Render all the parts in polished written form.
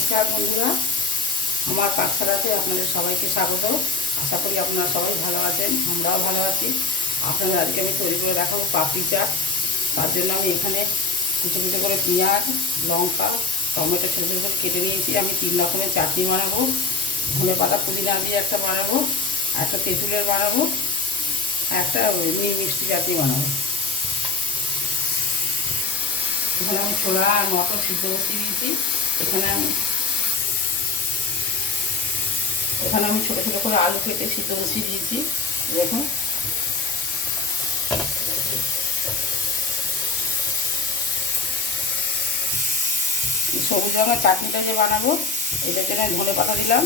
নমস্কার বন্ধুরা, আমার পাকশালাতে আপনাদের সবাইকে স্বাগত। আশা করি আপনারা সবাই ভালো আছেন, আমরাও ভালো আছি। আপনাদের আজকে আমি তৈরি করে দেখাবো পাপড়ি চাট। তার জন্য আমি এখানে কুচো কুচো করে পেঁয়াজ, লঙ্কা, টমেটো ছোটো ছোটো করে কেটে নিয়েছি। আমি 3 রকমের চাটনি বানাবো। ধনে পাতা পুদিনা দিয়ে একটা বানাবো, একটা তেঁতুলের বানাবো, একটা এমনি মিষ্টি চাটনি বানাবো। এখানে আমি ছোলা আর মটর সিদ্ধ বসিয়ে দিয়েছি। এখানে আমি ছোটো ছোটো করে আলু কেটে সিদ্ধ বসিয়ে দিয়েছি। দেখুন, সবুজ রঙের চাটনিটা যে বানাবো, এটার জন্য ধনে পাতা দিলাম,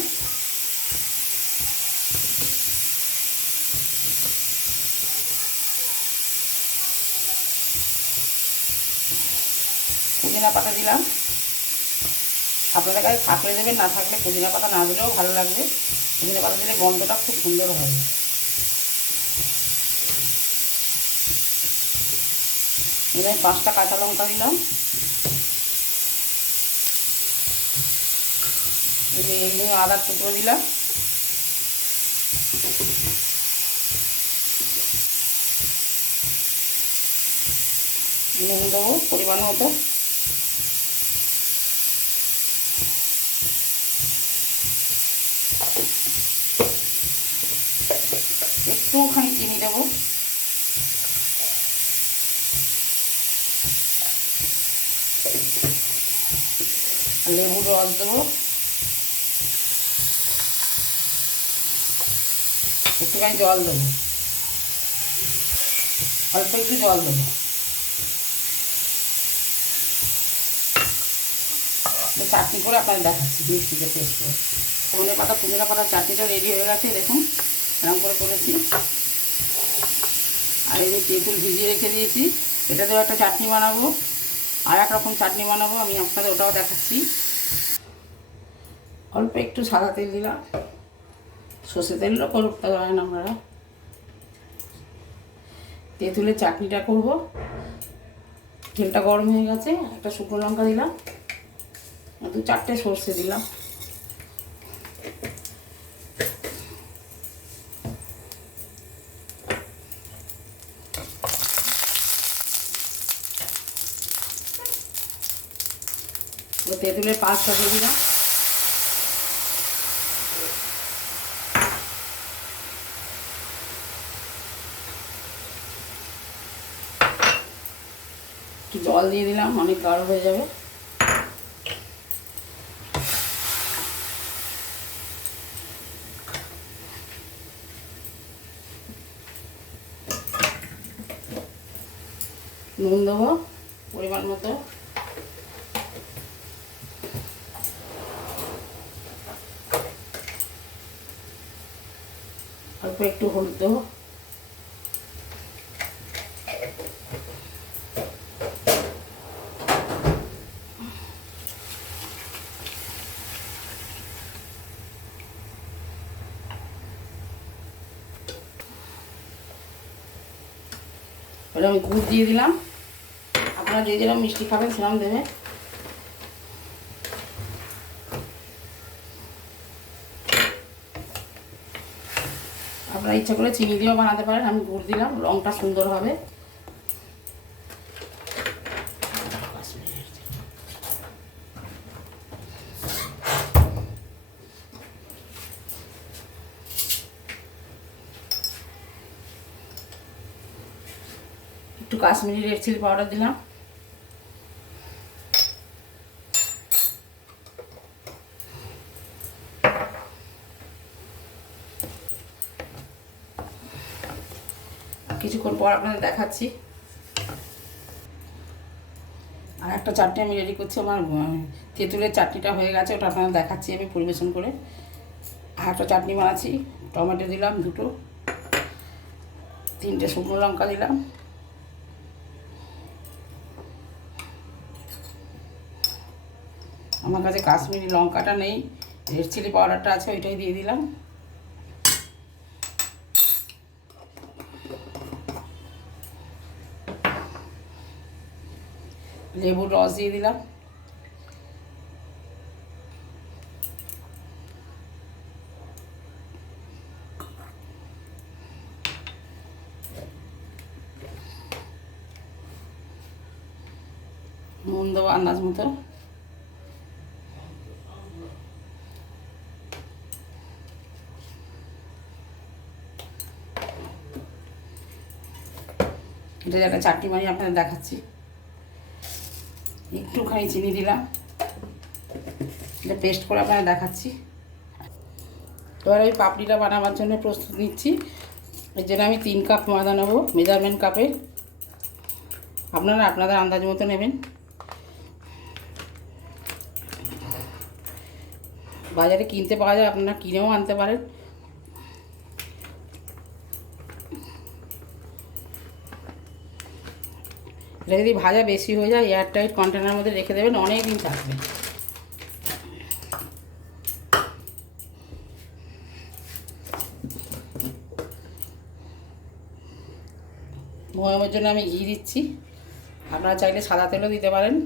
পুদিনা পাতা দিলাম। আপনাদের কাছে থাকলে দেবেন, না থাকলে পুদিনা পাতা না দিলেও ভালো লাগবে। পুদিনা পাতা দিলে গন্ধটা খুব সুন্দর হবে। এবার 5টা কাঁচা লঙ্কা দিলাম। এই আদার টুকরো দিলাম। নুন দেবো পরিমাণ মতো। একটুখানি চিনি দেবো। লেবুর রস দেবো। একটুখানি জল দেবো, অল্প একটু জল দেবো। চাটনি করে আপনাদের দেখাচ্ছি মিষ্টিতে টেস্ট করে। ধনে পাতা পুদিনা পাতার চাটনিটা রেডি হয়ে গেছে। দেখুন এরকম করে করেছি। আর এই যে তেঁতুল ভিজিয়ে রেখে দিয়েছি, এটা দিয়েও একটা চাটনি বানাবো। আর এক রকম চাটনি বানাবো, আমি আপনাদের ওটাও দেখাচ্ছি। অল্প একটু সাদা তেল দিলাম, সর্ষে তেলও করতে পারেন আপনারা। তেঁতুলের চাটনিটা করব। তেলটা গরম হয়ে গেছে, একটা শুকনো লঙ্কা দিলাম, 2-4টে সর্ষে দিলাম। তেঁতুলের পাঁচটা দিয়ে দিলাম। একটু জল দিয়ে দিলাম, অনেক গাঢ় হয়ে যাবে। নুন দেবো পরিমাণ মতো। অল্প একটু হলুদ দেবো। এবার আমি গুড় দিয়ে দিলাম। আপনারা যে যেরকম মিষ্টি খাবেন সেরকম দেবে। আপনারা ইচ্ছা করে চিনি দিয়েও বানাতে পারেন, আমি গুড় দিলাম, রঙটা সুন্দর হবে। একটু কাশ্মীরি রেড চিলি পাউডার দিলাম। কিছুক্ষণ পর আপনাদের দেখাচ্ছি। আর একটা চাটনি আমি রেডি করছি। আমার তেঁতুলের চাটনিটা হয়ে গেছে, ওটা আপনাদের দেখাচ্ছি আমি পরিবেশন করে। আর একটা চাটনি বানাচ্ছি। টমেটো দিলাম 2টো, 3টে শুকনো লঙ্কা দিলাম, আমার কাছে কাশ্মীরি লঙ্কাটা নেই, রেড চিলি পাউডারটা আছে, ওইটাই দিয়ে দিলাম। লেবুর রস দিয়ে দিলাম। নুন দেবো আন্দাজ মতো। এটা একটা চাটনি বানিয়ে আপনাদের দেখাচ্ছি। একটুখানি চিনি দিলাম, এটা পেস্ট করে আপনাদের দেখাচ্ছি। এবার ওই পাপড়িটা বানাবার জন্য প্রস্তুত নিচ্ছি। এর জন্য আমি 3 কাপ ময়দা নেবো, মেজারমেন্ট কাপে। আপনারা আপনাদের আন্দাজ মতো নেবেন। বাজারে কিনতে পাওয়া যায়, আপনারা কিনেও আনতে পারেন। এটা যদি ভাজা বেশি হয়ে যায় এয়ারটাইট কন্টেনারের মধ্যে রেখে দেবেন, অনেক দিন থাকবে। ময়মের জন্য আমি ঘি দিচ্ছি, আপনারা চাইলে সাদা তেলও দিতে পারেন।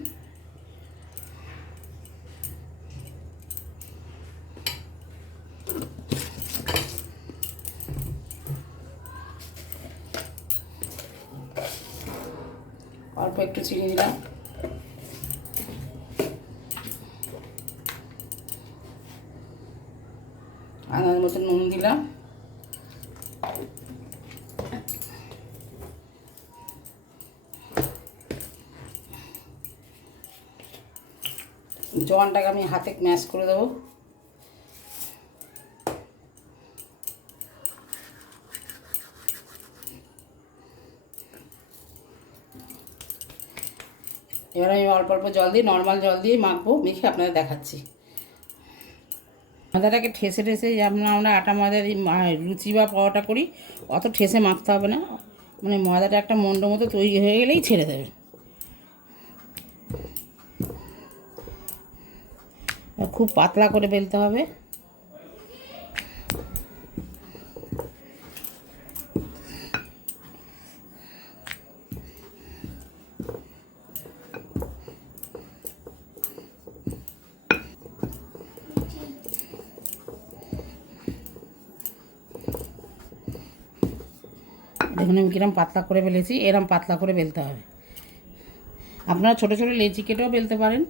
অল্প একটু চিনি দিলাম, আন্দাজ মতো নুন দিলাম, জোয়ানটাকে আমি হাতে ম্যাশ করে দেবো। এবার আমি অল্প অল্প জল দিয়ে, নর্মাল জল দিয়ে মাখবো, মেখে আপনাদের দেখাচ্ছি। ময়দাটাকে ঠেসে ঠেসে যেমন আমরা আটা ময়দা দিয়ে লুচি বা পরোটা করি, অত ঠেসে মাখতে হবে না। মানে ময়দাটা একটা মন্ড মতো তৈরি হয়ে গেলেই ছেড়ে দেবেন। খুব পাতলা করে বেলতে হবে। দেখুন আমি কিরম পাতলা করে বেলেছি, এরম পাতলা করে বেলতে হবে। আপনারা ছোটো ছোটো লেচি কেটেও বেলতে পারেন,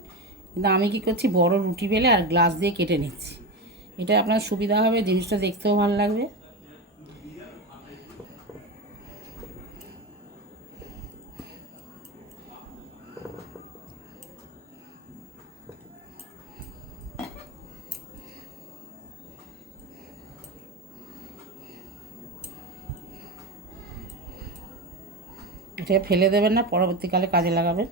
কিন্তু আমি কী করছি, বড় রুটি বেলে আর গ্লাস দিয়ে কেটে নিচ্ছি। এটা আপনার সুবিধা হবে, জিনিসটা দেখতেও ভালো লাগবে। এটা ফেলে দেবেন না, পরবর্তীকালে কাজে লাগাবেন।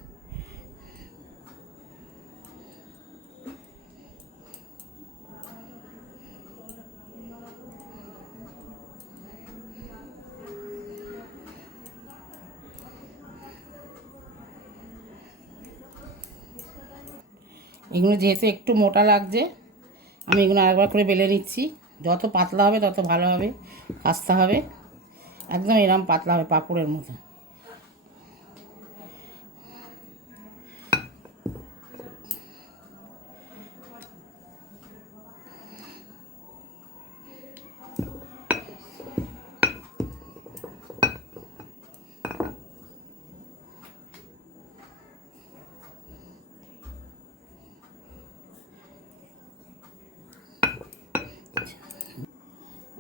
এগুলো যেহেতু একটু মোটা লাগছে, আমি এগুলো আরেকবার করে বেলে নিচ্ছি। যত পাতলা হবে তত ভালো হবে, কাস্তে হবে। একদম এরম পাতলা হবে, পাঁপড়ের মতো।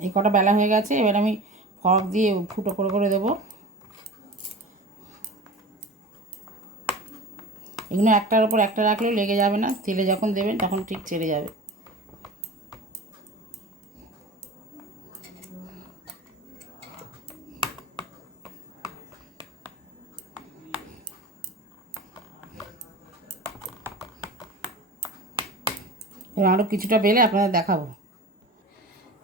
এই কটা বেলা হয়ে গেছে, এবার আমি ফর্ক দিয়ে ফুটো করে করে দেবো। এগুলো একটার ওপর একটা রাখলেও লেগে যাবে না, তেলে যখন দেবেন তখন ঠিক ছেড়ে যাবে। এবার আরও কিছুটা বেলে আপনাদের দেখাবো।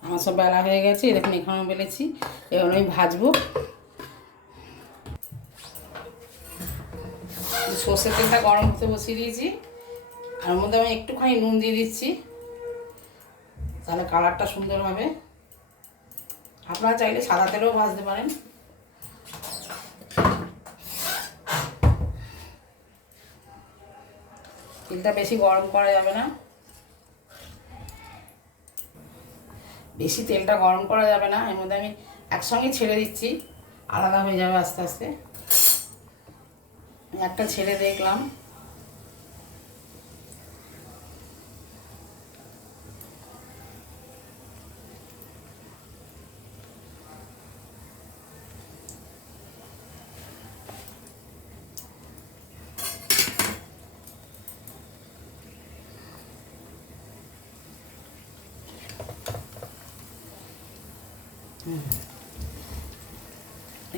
আমার সব বেলা হয়ে গেছে, দেখুন এখানেও বেলেছি। এবার আমি ভাজবো। সর্ষের তেলটা গরম হতে বসিয়ে দিয়েছি, আর মধ্যে আমি একটুখানি নুন দিয়ে দিচ্ছি, তাহলে কালারটা সুন্দর হবে। আপনারা চাইলে সাদা তেলেও ভাজতে পারেন। তেলটা বেশি গরম করা যাবে না, বেশি তেলটা গরম করা যাবে না। এর মধ্যে আমি একসঙ্গে ছেড়ে দিচ্ছি, আলাদা হয়ে যাবে আস্তে আস্তে। একটা ছেড়ে দেখলাম,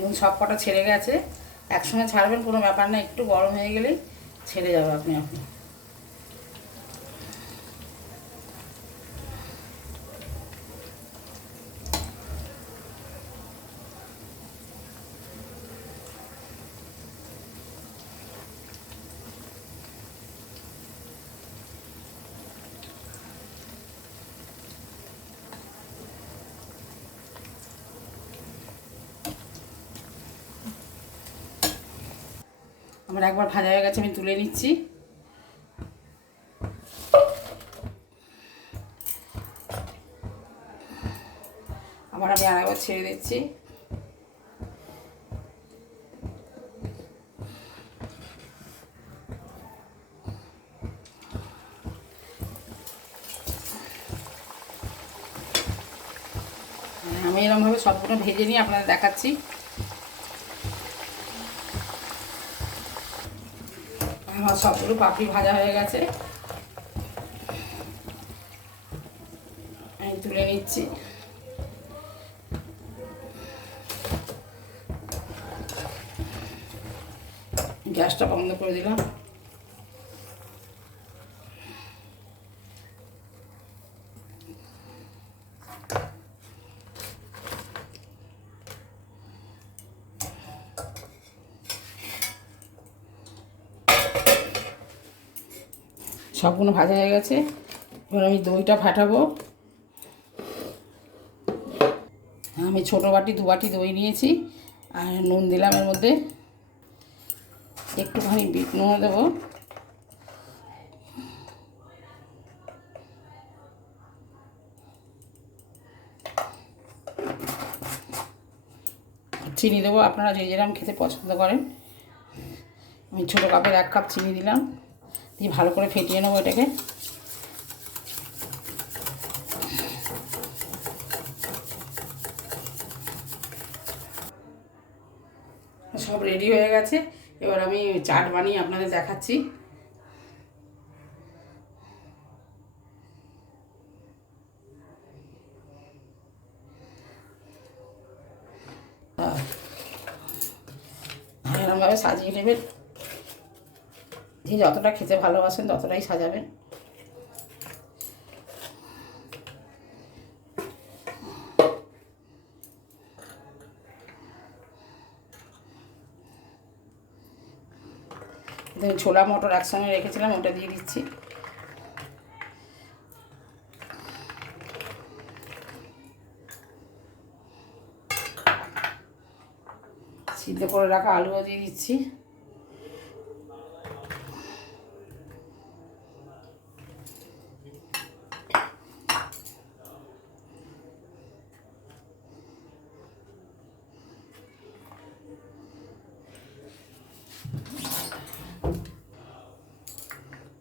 দেখুন সব কটা ছেড়ে গেছে। একসঙ্গে ছাড়বেন কোনো ব্যাপার না, একটু গরম হয়ে গেলেই ছেড়ে যাবে আপনি আপনি। আমার একবার ভাজা হয়ে গেছে, আমি তুলে নিচ্ছি। আবার আমি আরেকবার ছেড়ে দিচ্ছি। আমি এরকমভাবে সবগুলো ভেজে নিয়ে আপনাদের দেখাচ্ছি। আমার সবগুলো পাপড়ি ভাজা হয়ে গেছে, আমি তুলে নিচ্ছি। গ্যাসটা বন্ধ করে দিলাম। সবগুলো ভাজা হয়ে গেছে, এবার আমি দইটা ফাটাবো। আমি ছোটো বাটি 2 বাটি দই নিয়েছি, আর নুন দিলাম এর মধ্যে, একটুখানি বিট নুন দেবো। চিনি দেবো, আপনারা যে যেরকম খেতে পছন্দ করেন। আমি ছোটো কাপের 1 কাপ চিনি দিলাম, দিয়ে ভালো করে ফেটিয়ে নেবো এটাকে। সব রেডি হয়ে গেছে, এবার আমি চাট বানিয়ে আপনাদের দেখাচ্ছি। এরকমভাবে সাজিয়ে নেবেন, যে যতটা খেতে ভালোবাসেন ততটাই সাজাবেন। দেখুন ছোলা মটর একসঙ্গে রেখেছিলাম, ওটা দিয়ে দিচ্ছি। সিদ্ধ করে রাখা আলুও দিয়ে দিচ্ছি।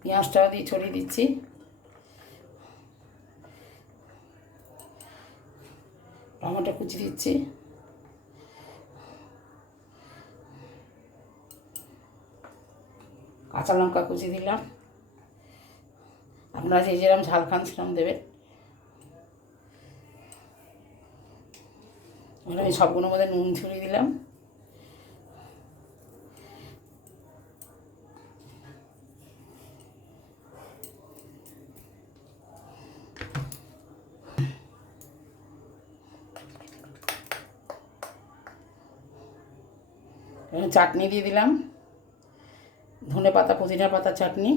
পেঁয়াজটাও দিয়ে ছড়িয়ে দিচ্ছি। টমেটো কুচি দিচ্ছি। কাঁচা লঙ্কা কুচি দিলাম, আপনারা যে যেরকম ঝাল খান সেরকম দেবেন। এবার আমি সবগুলোর মধ্যে নুন ছড়িয়ে দিলাম। চাটনি দিয়ে দিলাম, ধনে পাতা পুদিনা পাতা চাটনি।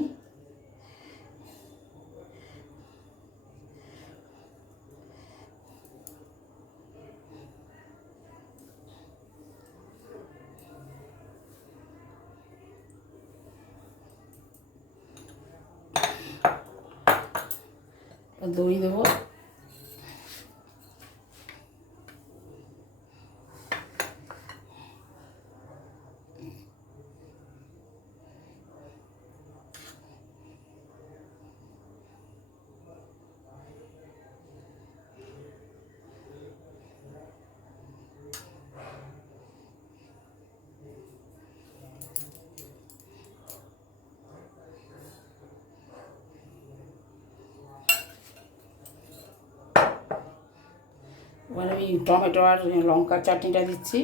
দই দেবো। এবার আমি টমেটো আর লঙ্কার চাটনিটা দিচ্ছি।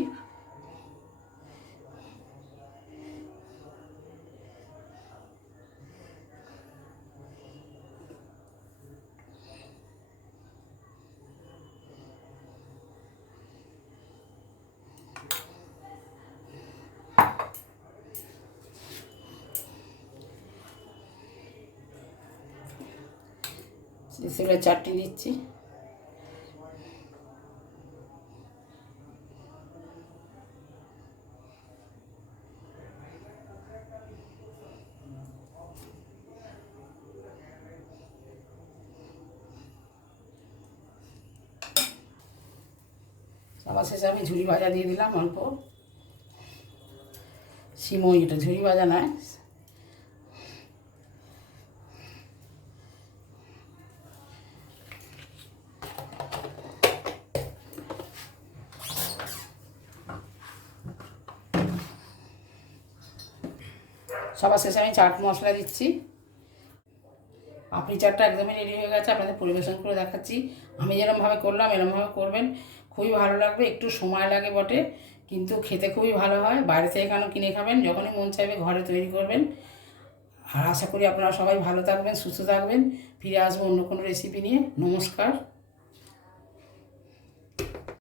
তেঁতুলের চাটনি দিচ্ছি। সবার শেষে আমি ঝুরি ভাজা দিয়ে দিলাম অল্প, সিমই, এটা ঝুরি ভাজা নয়। সবার শেষে আমি চাট মশলা দিচ্ছি। পাপড়ি চাটটা একদমই রেডি হয়ে গেছে, আপনাদের পরিবেশন করে দেখাচ্ছি। আমি যেরকমভাবে করলাম এরকমভাবে করবেন, খুবই ভালো লাগবে। একটু সময় লাগে বটে, কিন্তু খেতে খুবই ভালো হয়। বাইরে থেকে কেন কিনে খাবেন, যখনই মন চাইবে ঘরে তৈরি করবেন। আর আশা করি আপনারা সবাই ভালো থাকবেন, সুস্থ থাকবেন। ফিরে আসবো অন্য কোনো রেসিপি নিয়ে। নমস্কার।